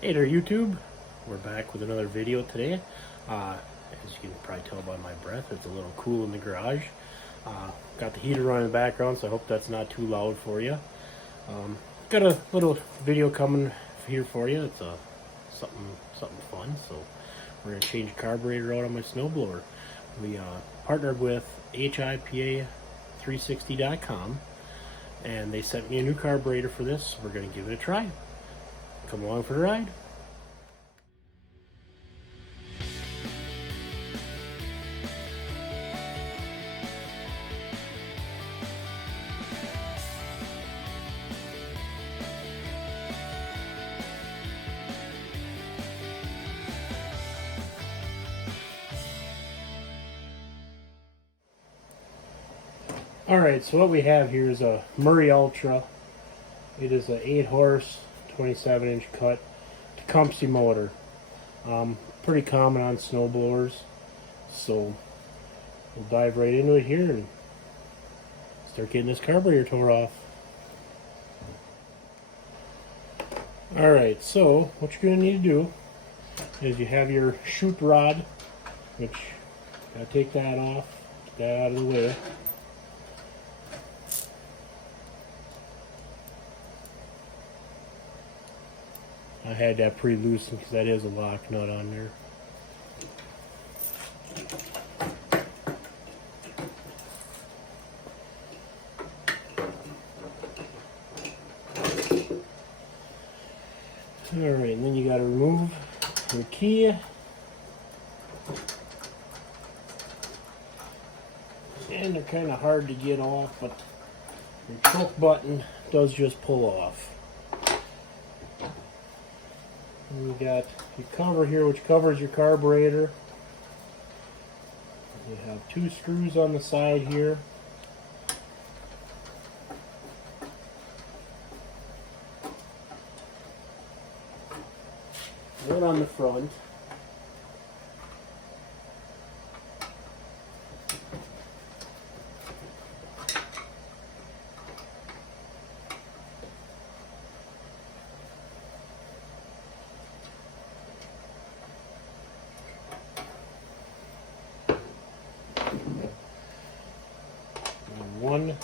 Hey there YouTube, we're back with another video today. As you can probably tell by my breath, it's a little cool in the garage. Got the heater on in the background, so I hope that's not too loud for you. Got a little video coming here for you. It's something fun. So we're gonna change the carburetor out on my snowblower. We partnered with HIPA360.com, and they sent me a new carburetor for this. We're gonna give it a try. Come along for the ride. Alright, so what we have here is a Murray Ultra. It is an 8 horse, 27-inch cut Tecumseh motor. Pretty common on snowblowers. So we'll dive right into it here and start getting this carburetor tore off. Alright, so what you're going to need to do is you have your chute rod, which gotta take that off, get that out of the way. I had that pre-loosened because that is a lock nut on there. Alright, and then you got to remove your key. And they're kind of hard to get off, but your choke button does just pull off. And you got your cover here, which covers your carburetor. You have 2 screws on the side here. One on the front. One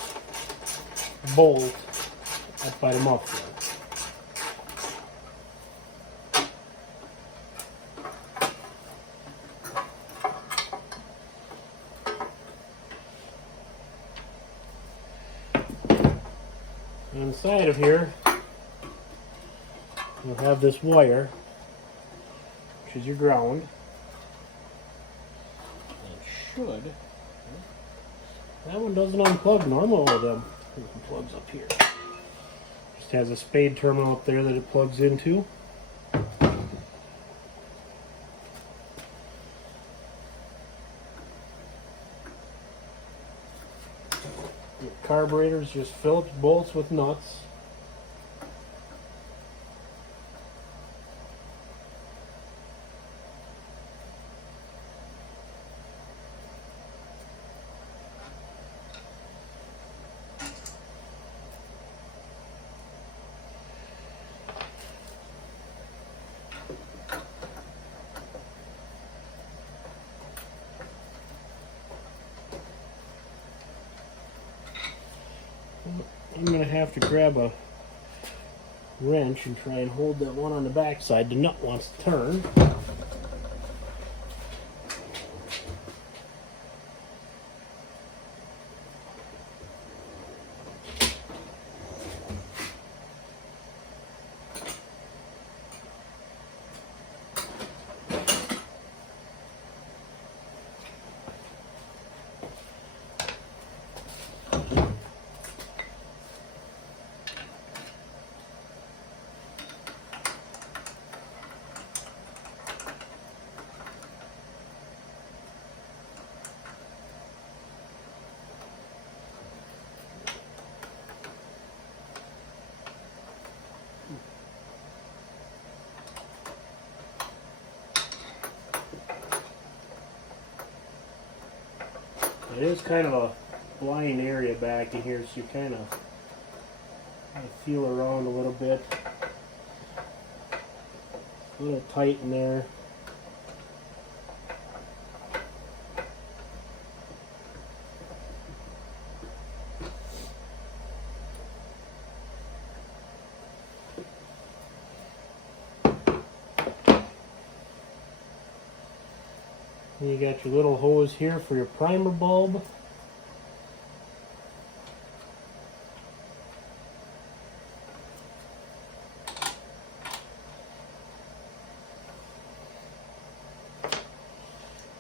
bolt up by the muffler. On the side of here, you'll have this wire, which is your ground. It should. That one doesn't unplug normal with them. It plugs up here. Just has a spade terminal up there that it plugs into. Your carburetor is just Phillips bolts with nuts. I'm going to have to grab a wrench and try and hold that one on the back side. The nut wants to turn. It is kind of a blind area back in here, so you kind of feel around a little bit. little tight in there. And you got your little hose here for your primer bulb.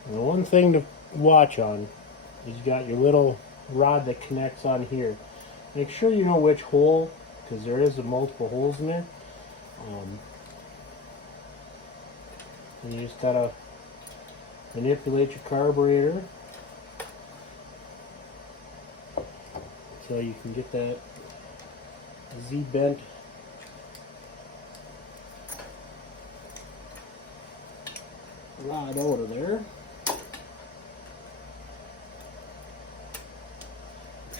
And the one thing to watch on is you got your little rod that connects on here. Make sure you know which hole, because there is multiple holes in there. And you just gotta manipulate your carburetor so you can get that Z-bent rod out of there.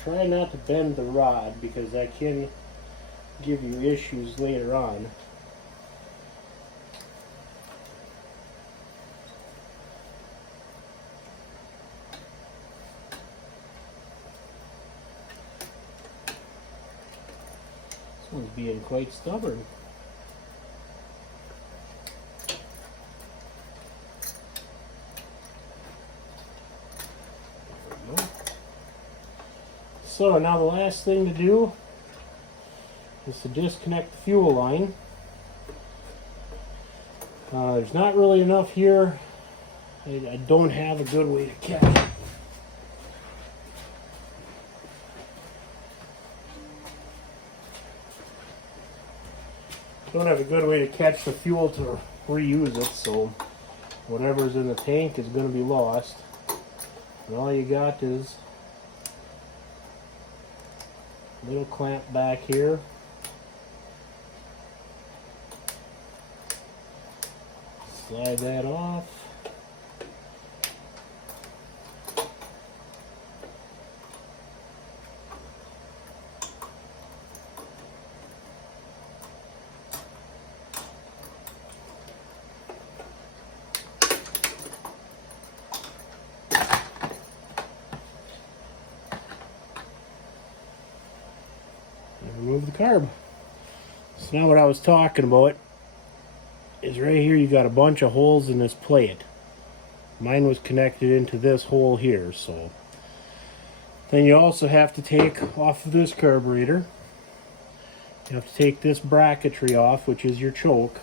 Try not to bend the rod because that can give you issues later on. This one's being quite stubborn. So now the last thing to do is to disconnect the fuel line. There's not really enough here. I don't have a good way to catch it. Don't have a good way to catch the fuel to reuse it, so whatever's in the tank is going to be lost. And all you got is a little clamp back here. Slide that off. Remove the carb. So now what I was talking about is right here you got a bunch of holes in this plate. Mine was connected into this hole here, so then you also have to take off of this carburetor. You have to take this bracketry off, which is your choke.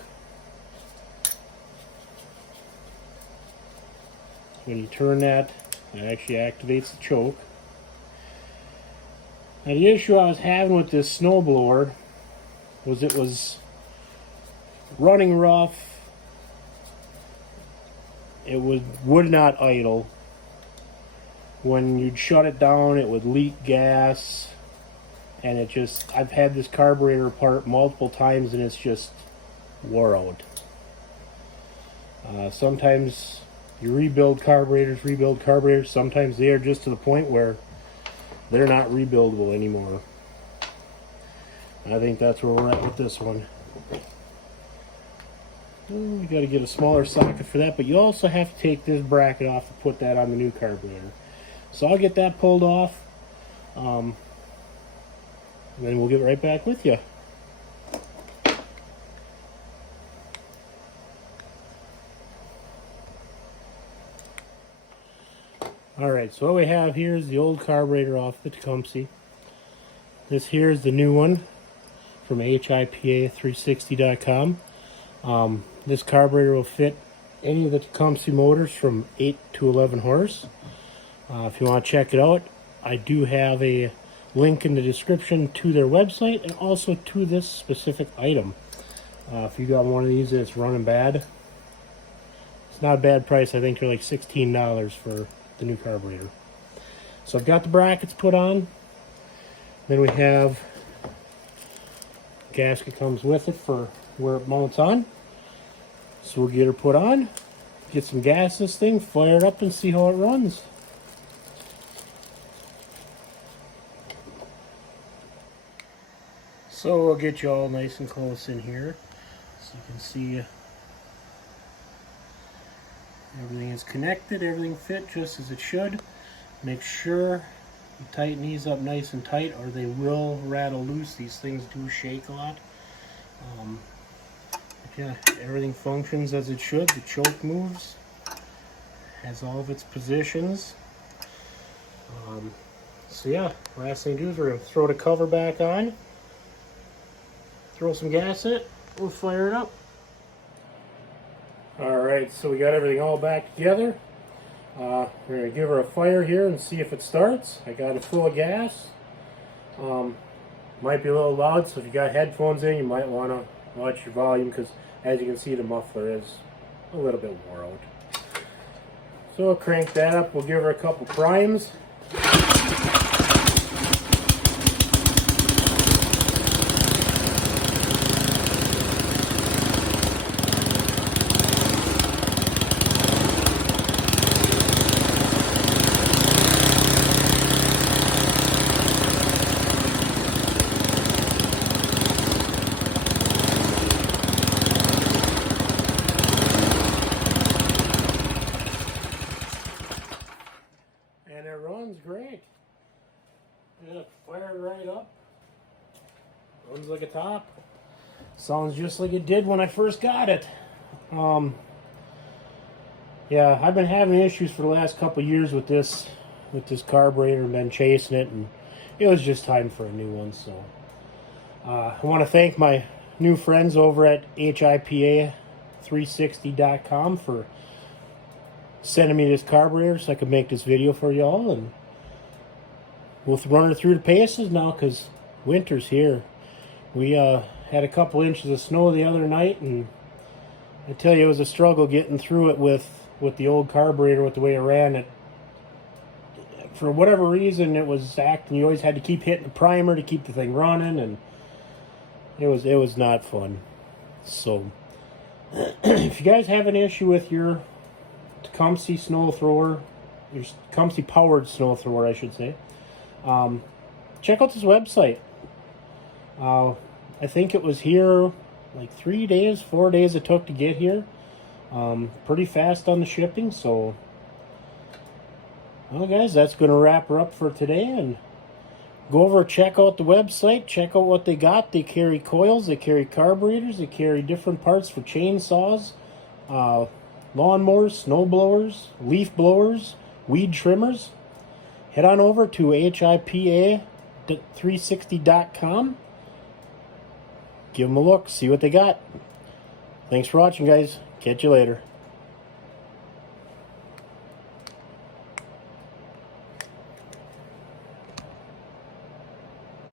When you turn that, it actually activates the choke. Now the issue I was having with this snowblower was it was running rough. It would not idle. When you'd shut it down, it would leak gas, and I've had this carburetor apart multiple times and it's just wore out. Sometimes you rebuild carburetors, sometimes they are just to the point where they're not rebuildable anymore. I think that's where we're at with this one. You got to get a smaller socket for that, but you also have to take this bracket off to put that on the new carburetor. So I'll get that pulled off, and then we'll get right back with you. Alright, so what we have here is the old carburetor off the Tecumseh. This here is the new one from HIPA360.com. This carburetor will fit any of the Tecumseh motors from 8 to 11 horse. If you want to check it out, I do have a link in the description to their website and also to this specific item. If you got one of these that's running bad, it's not a bad price. I think they're like $16 for the new carburetor. So I've got the brackets put on. Then we have gasket comes with it for where it mounts on. So we'll get her put on, get some gas in this thing, fire it up and see how it runs. So we'll get you all nice and close in here so you can see Everything is connected, everything fit just as it should. Make sure you tighten these up nice and tight or they will rattle loose. These things do shake a lot. Yeah, everything functions as it should. The choke moves, has all of its positions. So yeah, last thing to do is we're going to throw the cover back on, throw some gas in it, we'll fire it up. Alright, so we got everything all back together. We're going to give her a fire here and see if it starts. I got it full of gas. Might be a little loud, so if you got headphones in, you might want to watch your volume, because as you can see, the muffler is a little bit wore out. So we'll crank that up. We'll give her a couple primes. And it runs great. Yeah, fire right up. Runs like a top. Sounds just like it did when I first got it. Yeah, I've been having issues for the last couple years with this carburetor and been chasing it, and it was just time for a new one. So I want to thank my new friends over at HIPA360.com for sending me this carburetor so I could make this video for y'all, and we'll run her through the paces now because winter's here. We had a couple inches of snow the other night, and I tell you, it was a struggle getting through it with the old carburetor, with the way it ran. It, for whatever reason, it was acting. You always had to keep hitting the primer to keep the thing running, and it was not fun. So if you guys have an issue with your Tecumseh snow thrower, your Tecumseh powered snow thrower, I should say, check out this website. I think it was here like 4 days it took to get here. Pretty fast on the shipping. So well guys, that's going to wrap her up for today, and go over, check out the website, check out what they got. They carry coils, they carry carburetors, they carry different parts for chainsaws, lawnmowers, snow blowers, leaf blowers, weed trimmers. Head on over to HIPA360.com. Give them a look, see what they got. Thanks for watching, guys. Catch you later.